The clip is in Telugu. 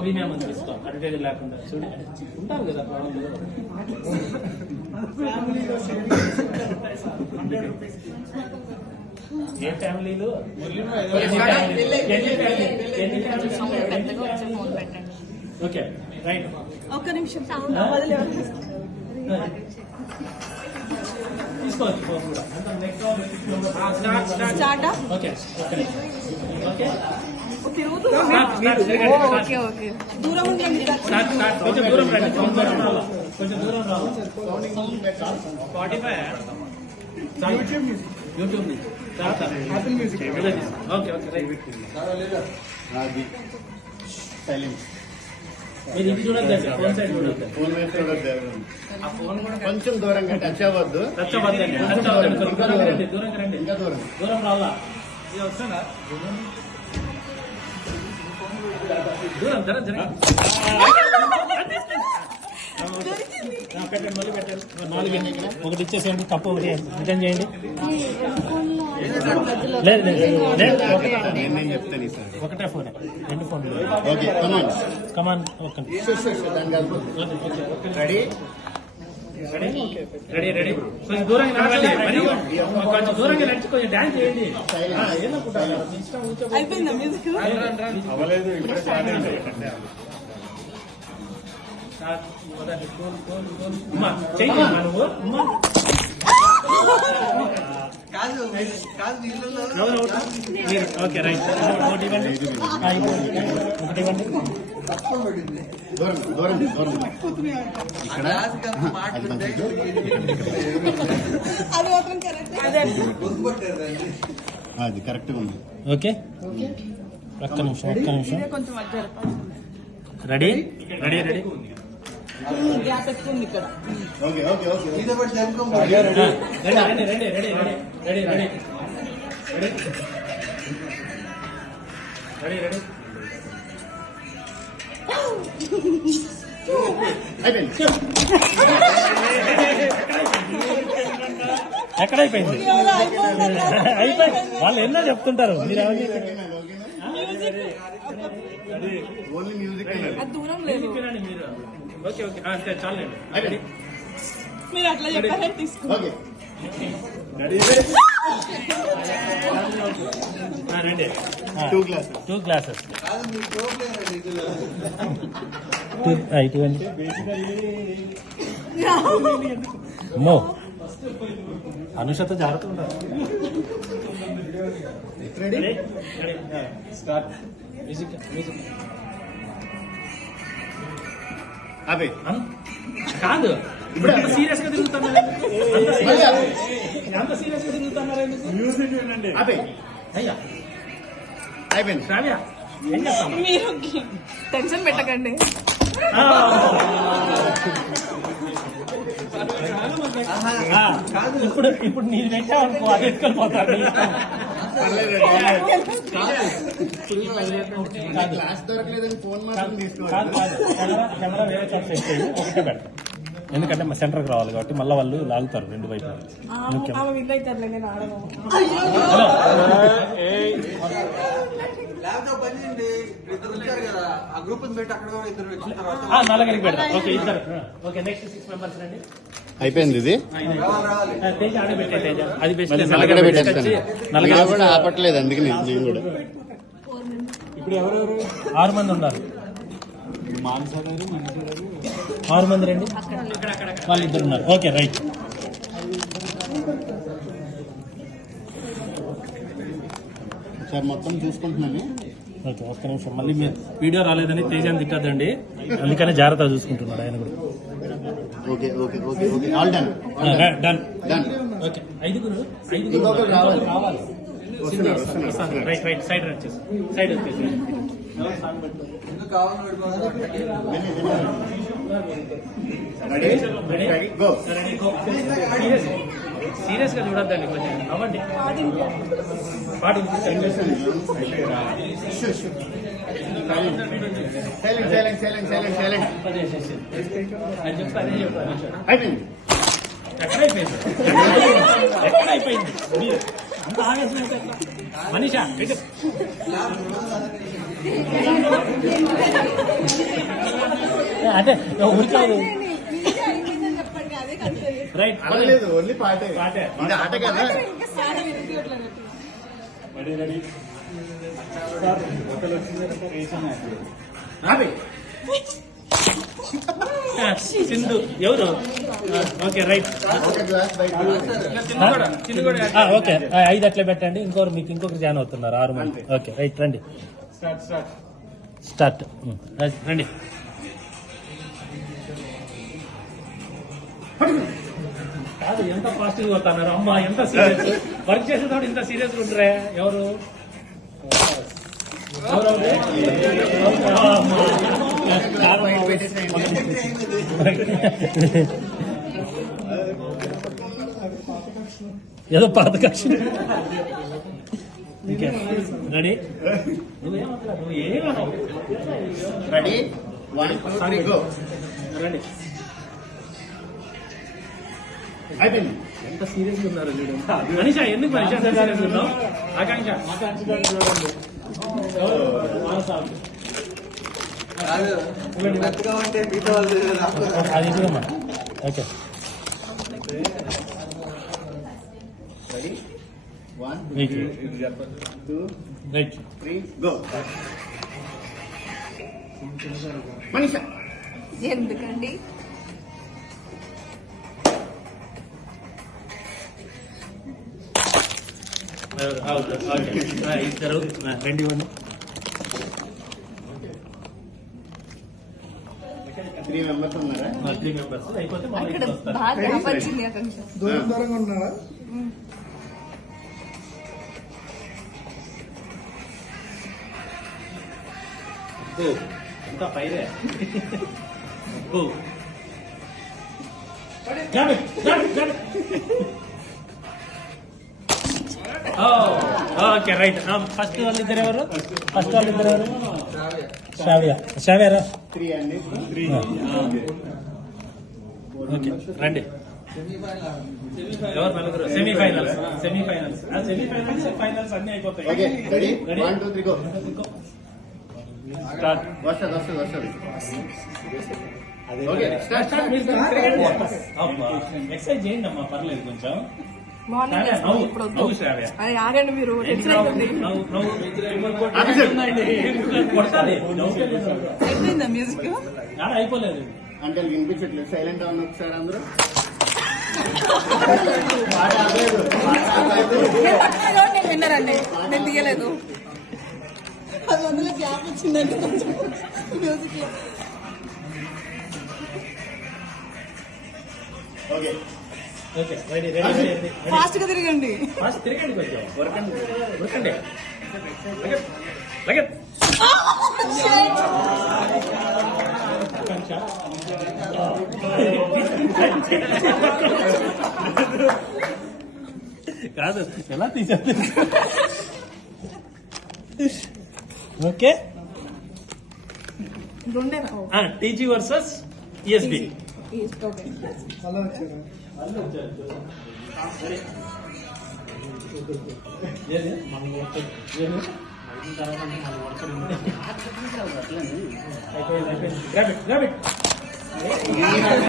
ప్రీమియం అని తీసుకో అడ్వర్టైజ్ లేకుండా చూడు ఉంటారు కదా ఏ ఫ్యామిలీలు ఓకే రైట్ ఒక్క నిమిషం తీసుకోవచ్చు ఓకే ఓకే దూరం కొంచెం దూరం రండి కొంచెం దూరం రావాలి 45 యూట్యూబ్ ఓకే ఓకే రైట్ మీరు ఇది చూడద్దండి ఫోన్ సైడ్ చూడద్దు కొంచెం దూరంగా టచ్ అవ్వద్దు దూరంగా రండి ఇంకా దూరం రావాలా వస్తానా దూరం పెట్టండి మళ్ళీ పెట్టండి 4 ఒకటి ఇచ్చేసేయండి తప్పు ఒకటి రిటర్న్ చేయండి లేదు నేను చెప్తాను ఒకటే ఫోన్ 2 ఫోన్లు okay come on ready ready ready కొంచెం దూరంగా నడవండి కొంచెం దూరంగా నడిచి కొంచెం డాన్స్ చేయండి అయిపోయిందా మ్యూజిక్ అవ్వలేదు ఓకే రైట్ ఒకటి ఇవ్వండి దూరం దూరం దూరం ఇక్కడ అది మాత్రం కరెక్ట్ అది కరెక్ట్గా ఉంది ఓకే ఒక్క నిమిషం రెడీ రెడీ రెడీ గ్యాప్ ఎక్కువ ఉంది ఇక్కడ okay okay okay ready ready ready ready ready ready ready ఎక్కడైపోయింది అయిపోయింది వాళ్ళు ఎన్నో చెప్తుంటారు మీరు ఓన్లీ మ్యూజిక్ దూరం లేదు మీరు ఓకే ఓకే అంతే చాలండి మీరు అట్లా చెప్పారే తీసుకో ఓకే రండి 2 గ్లాసెస్ ఇటువంటి అమ్మో అనుషతో జాగ్రత్త ఉంటారు స్టార్ట్ మ్యూజిక్ మ్యూజిక్ అబే కాదు ఇప్పుడు అంత సీరియస్ గా తిరుగుతున్నారు అంత సీరియస్ గా తిరుగుతున్నారు మ్యూజిక్ వినండి అబే అయ్యా అయిపోయింది శ్రావ్య ఏం చేస్తాం మీరు టెన్షన్ పెట్టకండి ఇప్పుడు ఇప్పుడు నీరు పెట్టావనుకో అది ఎత్తుకెళ్ళిపోతాడు గ్లాస్ దొరకలేదని ఫోన్ మాత్రం తీసుకోవాలి కాదు కాదు కెమెరా వేరే చోట సెట్ చేయి ఒకటే పెడతాం ఎందుకంటే మా సెంటర్కి రావాలి కాబట్టి మళ్ళీ వాళ్ళు లాగుతారు 2 వైపు నలుగురికి పెడతాం ఓకే ఇద్దరు ఓకే నెక్స్ట్ 6 మెంబర్స్ రండి అయిపోయింది ఇది తేజ ఆడ పెట్టే తేజ అది బెస్ట్ నలగడ పెట్టేస్తాను కూడా ఆపట్లేదు అందుకే నేను కూడా ఇప్పుడు ఎవరెవరు 6 మంది ఉన్నారు 6 మంది రండి వాళ్ళు ఇద్దరు ఉన్నారు ఓకే రైట్ సార్ మొత్తం చూసుకుంటున్నాను ఓకే ఒక్క నిమిషం మళ్ళీ మీరు వీడియో రాలేదని తేజాన్ని తిట్టద్దండి అందుకనే జాగ్రత్తగా చూసుకుంటున్నాడు ఆయన కూడా okay okay okay okay all done done done okay ఐదుగురు ఇంకొకరు రావాలి రైట్ రైట్ సైడ్ వచ్చేసి సైడ్ వచ్చేసి సీరియస్ గా చూడద్దండి కొంచెం అవ్వండి పాటి అది చెప్తా అదే చెప్తాను అయిపోయింది ఎక్కడైపోయింది ఎక్కడైపోయింది అంత ఆవేశం అయితే ఎట్లా? మనీషా ఇటు. అంటే ఊరికాదు రైట్ అనలేదు ఓన్లీ పాటే పాటే. ఇది ఆట కదా. రెడీ రెడీ సింధు ఎవరు ఓకే రైట్ ఒక గ్లాస్ బయట ఓకే 5 అట్లా పెట్టండి ఇంకొకరు మీకు ఇంకొకరు జాయిన్ అవుతున్నారు 6 మంది ఓకే రైట్ రండి స్టార్ట్ రండి కాదు ఎంత ఫాస్ట్ గా పోతున్నారు అమ్మా ఎంత సీరియస్ వర్క్ చేసేటప్పుడు ఇంత సీరియస్ గా ఉంటారే ఎవరు ఏదో పాత కక్ష రెడీ నువ్వేమవుతున్నా నువ్వు ఏమన్నావు రెడీ 1 2 3 గో. రండి అయిపోయింది. ఎంత సీరియస్ గా ఉన్నారు చూడు మనీషా ఎందుకు మనీషా సీరియస్ ఉన్నావు ఆకాంక్ష అది ఇదిగమ్మా okay ready 1 right 2 right 3 go. Manisha ఎందుకండి ఇద్దరు రెండు ఇవ్వండి 3 మెంబర్స్ ఉన్నారా? 3 మెంబర్స్ అయిపోతే మా అక్కడ ఇంటికి వస్తారు బాగా గ్యాప్ వచ్చింది ఆకాంక్ష దూరంగా ఉన్నారా? ఓ, అంతా పైరే ఓ. Grab it, grab it, grab it. Okay right first వాళ్ళిద్దరు ఎవరు ఫస్ట్ వాళ్ళిద్దరు ఎవరు శ్రావ్యరా 3 అండి. ఓకే రండి ఎవరు నలుగురు సెమీఫైనల్స్ సెమీఫైనల్స్ ఫైనల్స్ అన్ని అయిపోతాయి okay ready Ready? 1 2 3 go. Start వస్తుంది. Okay start. ఎక్సైజ్ చేయండి అమ్మా పర్లేదు కొంచెం మార్నింగ్ శ్రావ్య, వేసుకోండి, నవ్వు, ఇప్పుడు నవ్వు వద్దు. శ్రావ్య. అరే ఆగండి మీరు టెన్షన్ అవుతుంది అయిపోయిందా మ్యూజిక్ అయిపోలేదు అంటే వినిపించట్లేదు. సైలెంట్ అవును ఒకసారి అందరూ. నేను విన్నారండి నేను తీయలేదు 10 గ్యాప్ వచ్చిందండి కొంచెం మ్యూజిక్ లో okay ready ready ready fast గా తిరగండి ఫస్ట్ తిరగండి కొంచెం ఉరకండి లగెట్ కాదు ఎలా తీసేది ఓకే రెండేనా టీజీ వర్సెస్ ఈఎస్బి ఓకే అలా వచ్చారా? అయిపోయింది